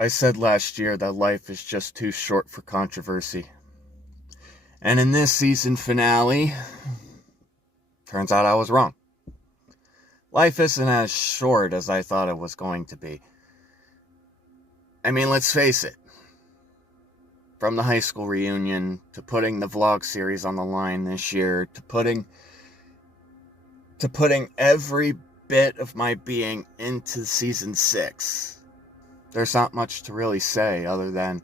I said last year that life is just too short for controversy. And in this season finale, turns out I was wrong. Life isn't as short as I thought it was going to be. I mean, let's face it. From the high school reunion, to putting the vlog series on the line this year, to putting every bit of my being into season 6. There's not much to really say other than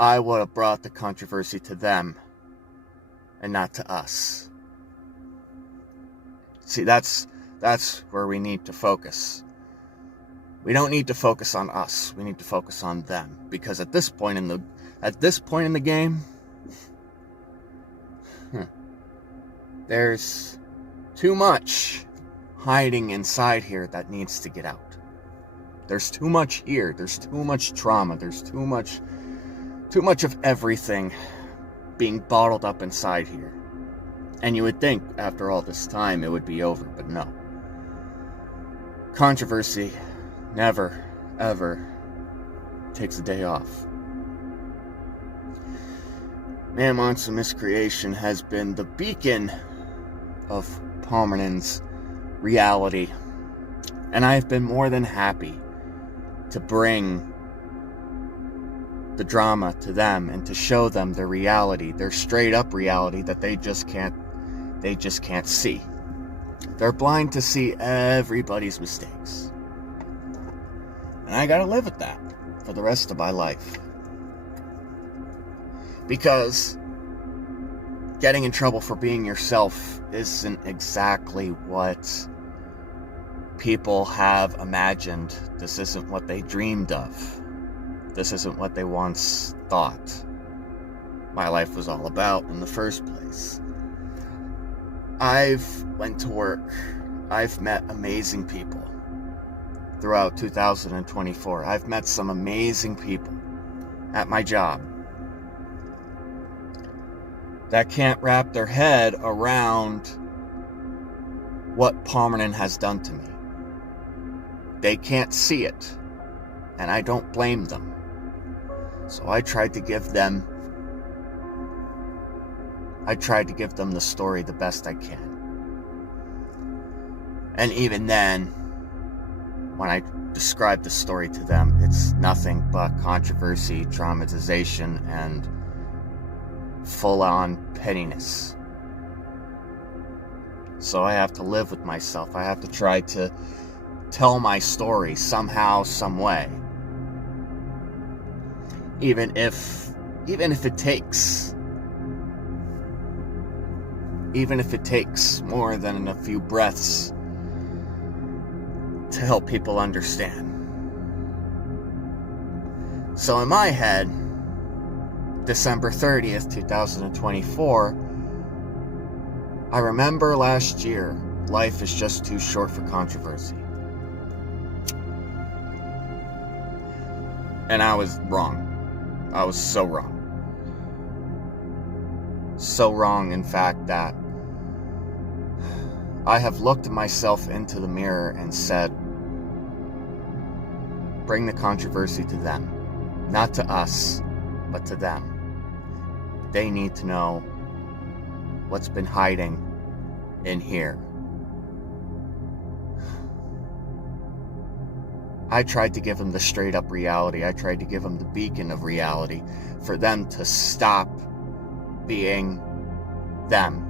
I would have brought the controversy to them and not to us. See, that's where we need to focus. We don't need to focus on us. We need to focus on them, because at this point in the game, there's too much hiding inside here that needs to get out. There's too much here. There's too much trauma. There's too much of everything being bottled up inside here. And you would think after all this time it would be over, but no. Controversy never, ever takes a day off. Man Monster Miscreation has been the beacon of Palmerton's reality. And I've been more than happy to bring the drama to them and to show them their reality, their straight up reality that they just can't see. They're blind to see everybody's mistakes. And I gotta live with that for the rest of my life. Because getting in trouble for being yourself isn't exactly what people have imagined. This isn't what they dreamed of. This isn't what they once thought my life was all about in the first place. I've went to work. I've met amazing people throughout 2024. I've met some amazing people at my job that can't wrap their head around what Palmerton has done to me. They can't see it, and I don't blame them. So I tried to give them the story the best I can. And even then, when I describe the story to them, it's nothing but controversy, traumatization, and full-on pettiness. So I have to live with myself. I have to try to tell my story somehow, some way. Even if it takes more than a few breaths to help people understand. So in my head, December 30th, 2024, I remember last year, life is just too short for controversy. And I was wrong. I was so wrong. So wrong, in fact, that I have looked myself into the mirror and said, bring the controversy to them. Not to us, but to them. They need to know what's been hiding in here. I tried to give them the straight up reality. I tried to give them the beacon of reality for them to stop being them.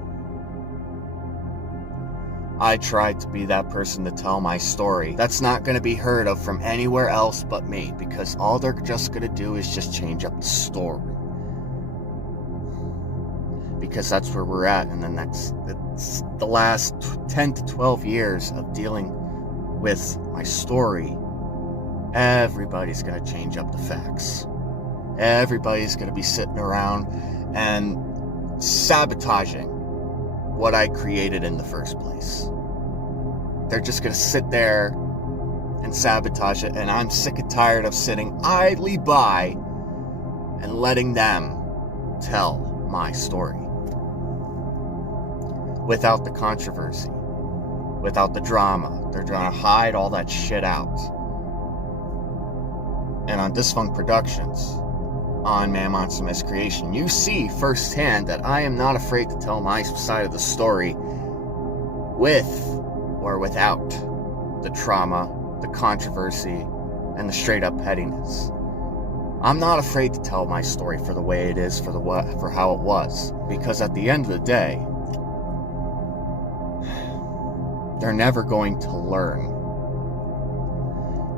I tried to be that person to tell my story that's not going to be heard of from anywhere else but me, because all they're just going to do is just change up the story. Because that's where we're at in the last 10 to 12 years of dealing with my story. Everybody's going to change up the facts. Everybody's going to be sitting around and sabotaging what I created in the first place. They're just going to sit there and sabotage it, and I'm sick and tired of sitting idly by and letting them tell my story. Without the controversy, without the drama. They're trying to hide all that shit out. and on Dysfunct Productions, on Man Monster Miscreation, you see firsthand that I am not afraid to tell my side of the story with or without the trauma, the controversy, and the straight up pettiness. I'm not afraid to tell my story for the way it is, for how it was, because at the end of the day, they're never going to learn.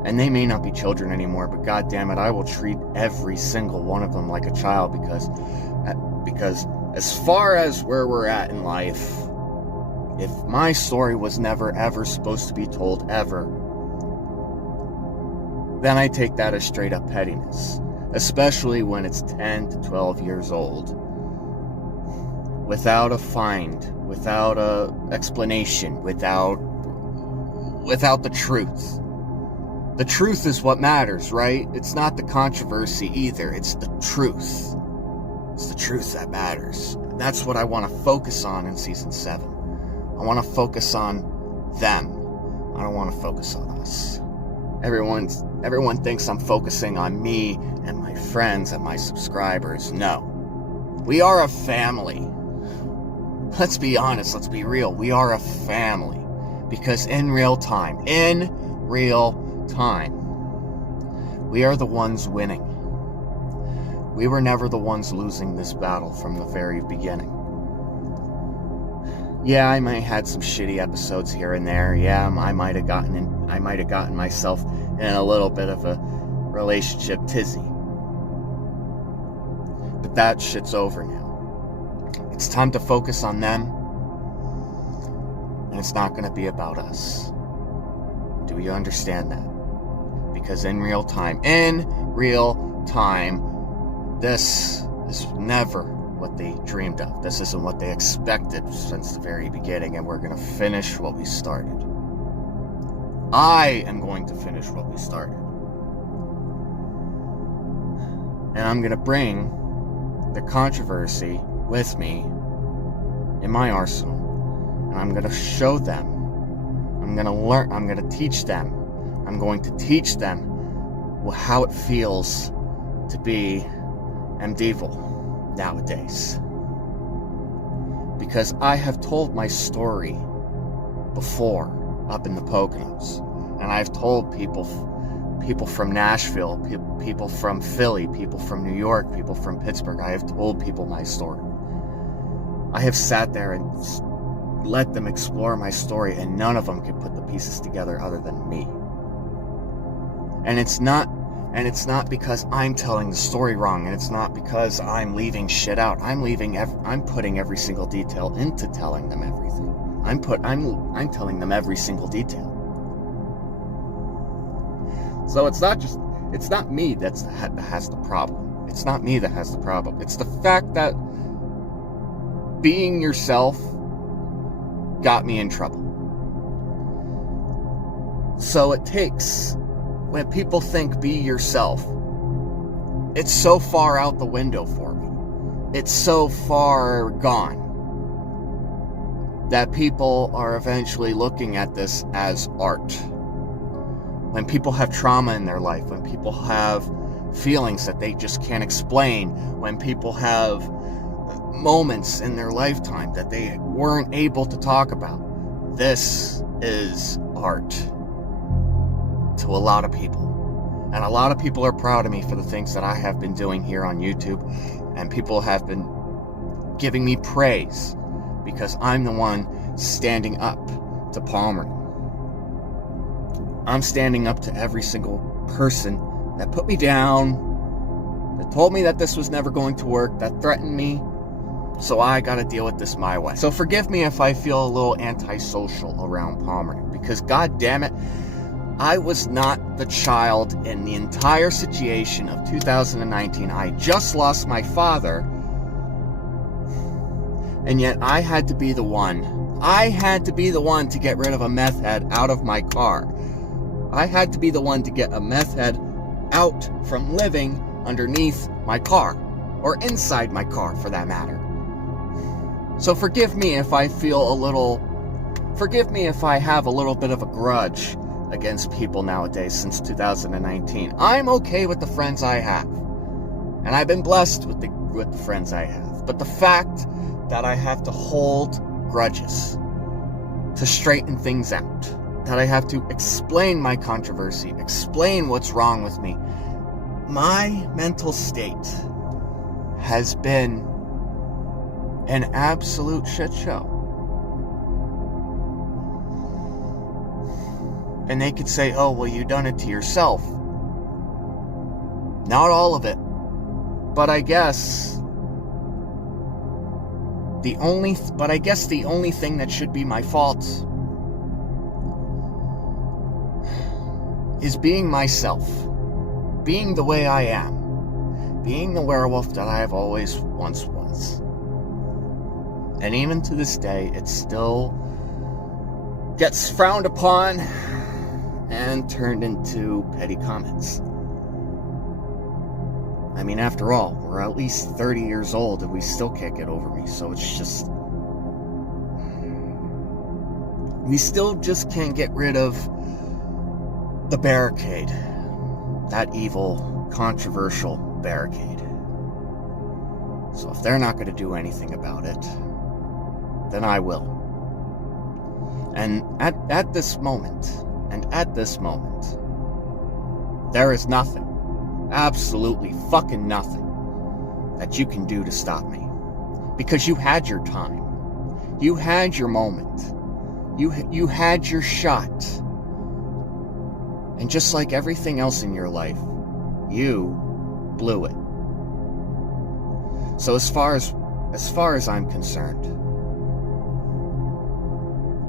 And they may not be children anymore, but God damn it, I will treat every single one of them like a child, because as far as where we're at in life, if my story was never ever supposed to be told ever, then I take that as straight up pettiness, especially when it's 10 to 12 years old, without a find, without a explanation, without the truth. The truth is what matters, right? It's not the controversy either. It's the truth. It's the truth that matters. That's what I want to focus on in Season 7. I want to focus on them. I don't want to focus on us. Everyone thinks I'm focusing on me and my friends and my subscribers. No. We are a family. Let's be honest. Let's be real. We are a family. Because in real time, we are the ones winning. We were never the ones losing this battle from the very beginning. Yeah, I might have had some shitty episodes here and there. Yeah, I might have gotten myself in a little bit of a relationship tizzy. But that shit's over now. It's time to focus on them. And it's not going to be about us. Do you understand that? Because in real time, this is never what they dreamed of. This isn't what they expected since the very beginning, and we're going to finish what we started. I am going to finish what we started. And I'm going to bring the controversy with me in my arsenal. And I'm going to show them. I'm going to learn. I'm going to teach them. I'm going to teach them how it feels to be MDDEVIL nowadays. Because I have told my story before up in the Poconos. And I've told people from Nashville, people from Philly, people from New York, people from Pittsburgh. I have told people my story. I have sat there and let them explore my story, and none of them could put the pieces together other than me. And it's not because I'm telling the story wrong, and it's not because I'm leaving shit out. I'm putting every single detail into telling them everything. I'm telling them every single detail. So it's not me that has the problem. It's not me that has the problem. It's the fact that being yourself got me in trouble. So it takes, when people think be yourself, it's so far out the window for me. It's so far gone that people are eventually looking at this as art. When people have trauma in their life, when people have feelings that they just can't explain, when people have moments in their lifetime that they weren't able to talk about, this is art to a lot of people. And a lot of people are proud of me for the things that I have been doing here on YouTube, and people have been giving me praise because I'm the one standing up to Palmer. I'm standing up to every single person that put me down, that told me that this was never going to work, that threatened me. So I gotta deal with this my way. So forgive me if I feel a little antisocial around Palmer, because god damn it, I was not the child in the entire situation of 2019. I just lost my father, and yet I had to be the one. I had to be the one to get rid of a meth head out of my car. I had to be the one to get a meth head out from living underneath my car, or inside my car for that matter. So forgive me if I have a little bit of a grudge against people nowadays since 2019. I'm okay with the friends I have. And I've been blessed with the friends I have. But the fact that I have to hold grudges to straighten things out, that I have to explain my controversy, explain what's wrong with me, my mental state has been an absolute shit show. And they could say, oh, well, you done it to yourself. Not all of it. But I guess the only thing that should be my fault is being myself. Being the way I am. Being the werewolf that I have always once was. And even to this day, it still gets frowned upon and turned into petty comments. I mean, after all, we're at least 30 years old and we still can't get over me, so it's just... we still just can't get rid of the barricade. That evil, controversial barricade. So if they're not going to do anything about it, then I will. And at this moment, there is nothing, absolutely fucking nothing, that you can do to stop me. Because you had your time. You had your moment. You had your shot. And just like everything else in your life, you blew it. So as far as I'm concerned,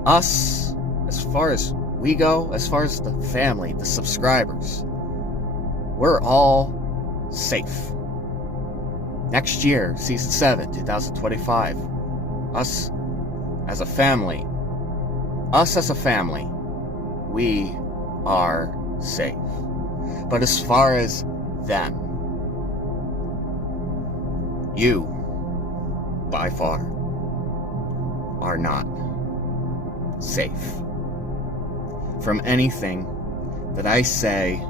us, as far as we go, as far as the family, the subscribers, we're all safe. Next year, Season 7, 2025, us as a family, we are safe. But as far as them, you, by far, are not safe from anything that I say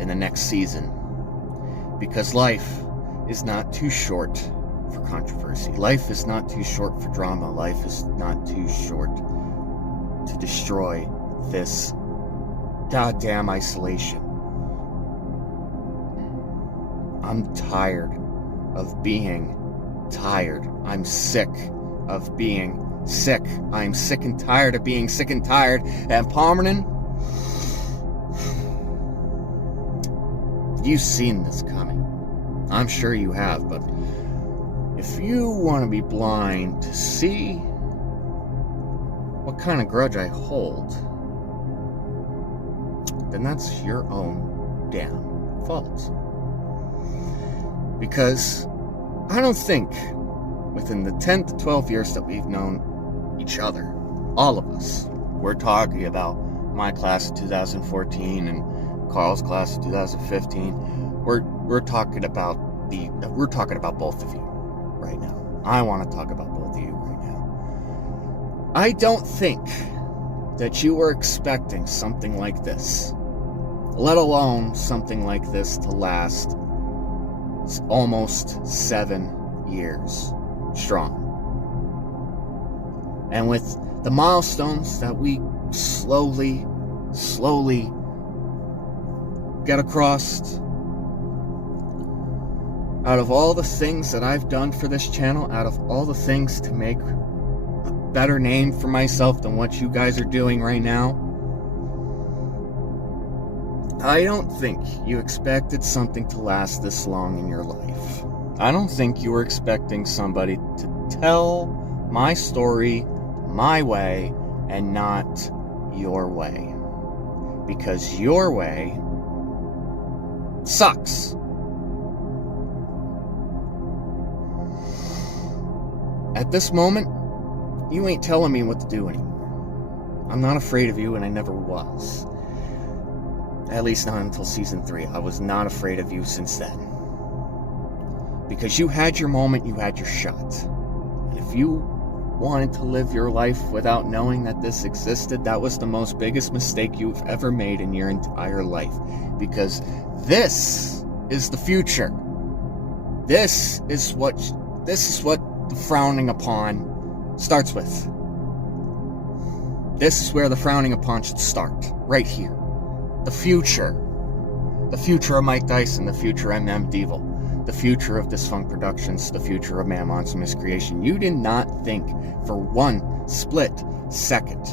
in the next season, because life is not too short for controversy. Life is not too short for drama. Life is not too short to destroy this goddamn isolation. I'm tired of being tired. I'm sick of being sick. I'm sick and tired of being sick and tired. And Pomeranian, you've seen this coming. I'm sure you have, but if you want to be blind to see what kind of grudge I hold, then that's your own damn fault. Because I don't think within the 10 to 12 years that we've known each other, all of us, we're talking about my class of 2014 and Carl's class of 2015. We're talking about both of you right now. I want to talk about both of you right now. I don't think that you were expecting something like this, let alone something like this to last almost 7 years strong. And with the milestones that we slowly get across, out of all the things that I've done for this channel, out of all the things to make a better name for myself than what you guys are doing right now, I don't think you expected something to last this long in your life. I don't think you were expecting somebody to tell my story my way and not your way. Because your way sucks. At this moment, you ain't telling me what to do anymore. I'm not afraid of you, and I never was. At least not until Season 3. I was not afraid of you since then. Because you had your moment, you had your shot. And if you wanted to live your life without knowing that this existed, that was the most biggest mistake you've ever made in your entire life. Because this is the future. This is what the frowning upon starts with. This is where the frowning upon should start. Right here. The future. The future of Mike Dyson. The future of MDDEVIL. The future of Dysfunct Productions, the future of Man Monster Miscreation. You did not think for one split second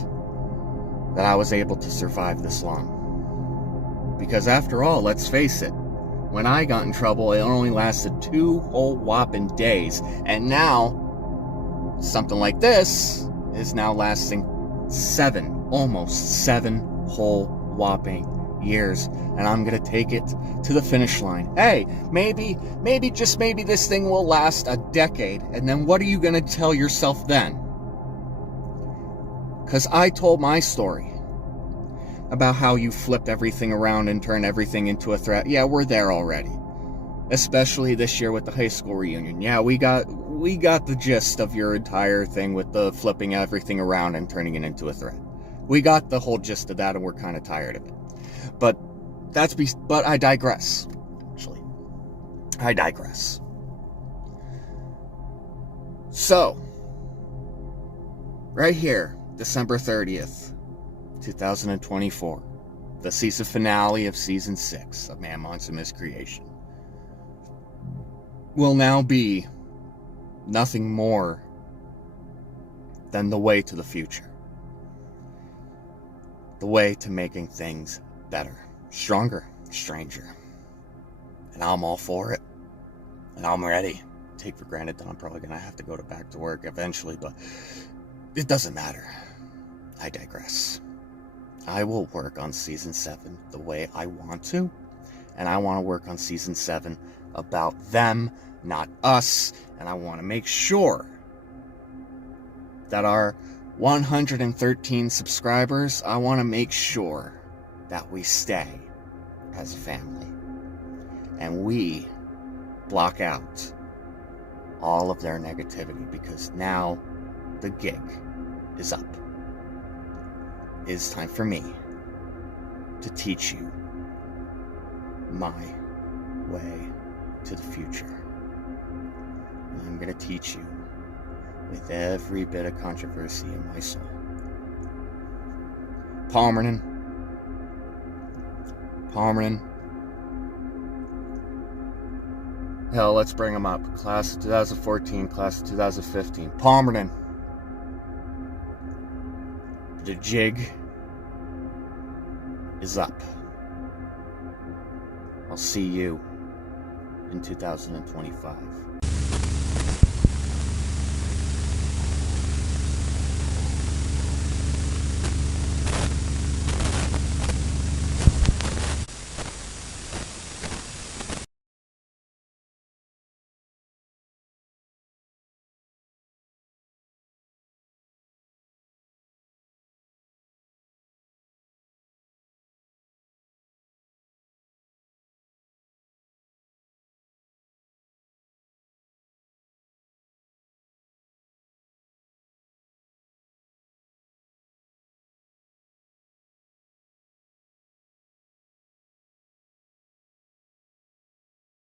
that I was able to survive this long. Because after all, let's face it, when I got in trouble, it only lasted 2 whole whopping days. And now, something like this is now lasting almost 7 whole whopping years, and I'm gonna take it to the finish line. Hey, maybe just maybe this thing will last a decade, and then what are you gonna tell yourself then? Because I told my story about how you flipped everything around and turned everything into a threat. Yeah, we're there already, especially this year with the high school reunion. Yeah, we got the gist of your entire thing with the flipping everything around and turning it into a threat. We got the whole gist of that, and we're kind of tired of it. But I digress. Actually, I digress. So, right here, December 30th, 2024, the season finale of Season 6 of Man Monster Miscreation will now be nothing more than the way to the future. The way to making things better, stronger, stranger. And I'm all for it. And I'm ready. Take for granted that I'm probably going to have to go back to work eventually, but it doesn't matter. I digress. I will work on Season 7 the way I want to. And I want to work on Season 7 about them, not us. And I want to make sure that our 113 subscribers, I want to make sure that we stay as a family. And we block out all of their negativity, because now the gig is up. It is time for me to teach you my way to the future. And I'm going to teach you with every bit of controversy in my soul. Palmerton. Hell, let's bring them up. Class of 2014, class of 2015. Palmerton. The jig is up. I'll see you in 2025.